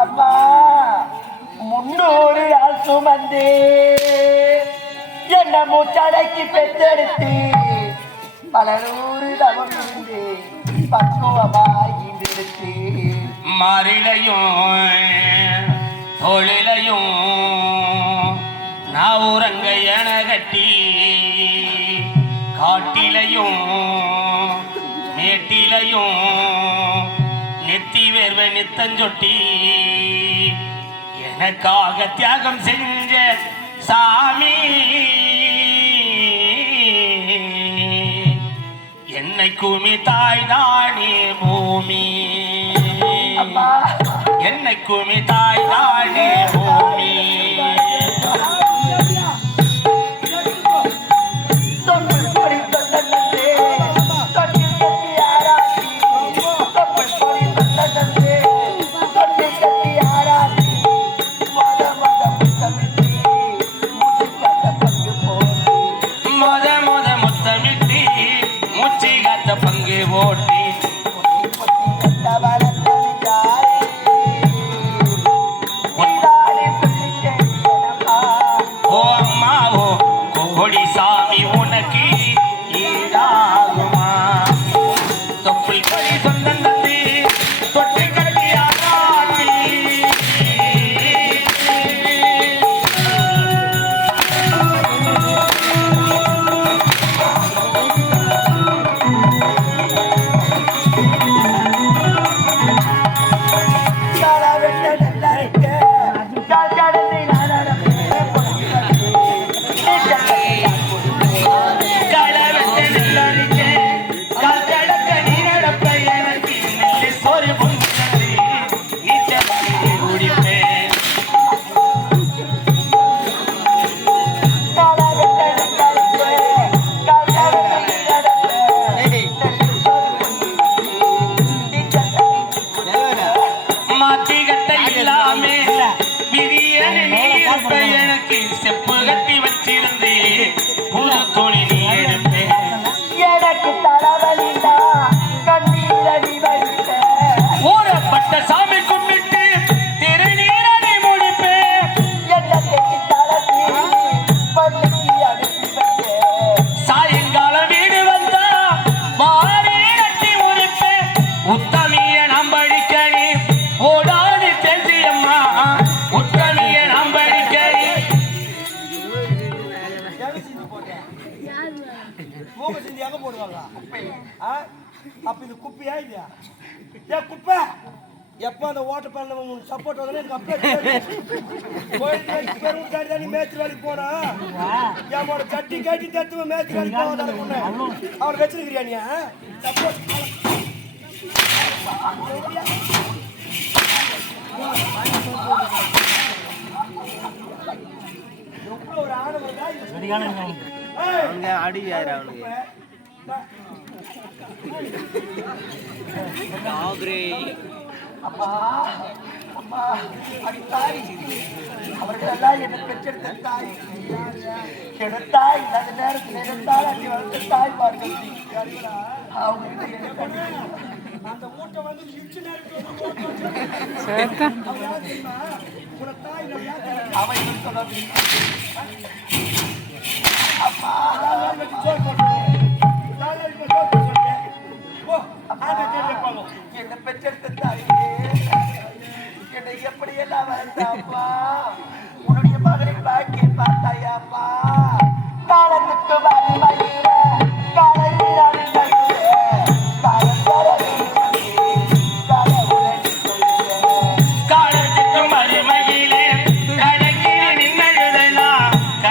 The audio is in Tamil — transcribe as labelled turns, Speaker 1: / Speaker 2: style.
Speaker 1: அம்மா முன்னூறு ஆள் சுமந்து என்ன மூச்சடக்கி பெற்றெடுத்து. பல தவம் இருந்து பக்குவமாய் ஈண்டெடுத்து
Speaker 2: தொழிலையும் நான் உறங்க என கட்டி காட்டிலையும் மேட்டிலையும் நெத்தி வேர்வை நித்தஞ்சொட்டி எனக்காக தியாகம் செஞ்ச சாமி. என்னை குமி தாய் தானே பூமி. என்னை குமி தாய் தானே ஓட்டி ஓ அம்மா ஓ சாமி உனக்கு ஈடாகுமா? தொப்புள் கொடி கட்ட
Speaker 3: மூக்க சிந்தி எங்க போடுவாங்க? அப்ப இது குப்பையா இல்லையா? ஏ குப்பை! எப்ப அந்த ஓட்ட பண்ண உனக்கு சப்போர்ட் வந்தா எனக்கு அப்படியே கோயில் பெரும் தாடி தானி மேய்ச்சி வேலைக்கு போனா என்னோட சட்டி கட்டி தத்துவ மேய்ச்சி வேலைக்கு போவாங்க அவர் வச்சிருக்கிறியா நீ சப்போர்ட் எவ்வளவு ஒரு ஆணவம் தான்
Speaker 4: அடி வேற அவனுக்கு
Speaker 1: அம்மா அம்மா அடி தாய் அவர்களெல்லாம் என்னை பெற்றெடுத்த தாய் என் தாய் இல்லாத நேரத்தில் இருந்தால் அடி வளர்த்த தாய் பார்கள் அவங்க என்ன பண்ணி
Speaker 3: அந்த மூட்டை வந்து இடிச்சு நேரத்துல வந்து போட்டு அவன் யார்
Speaker 1: அம்மா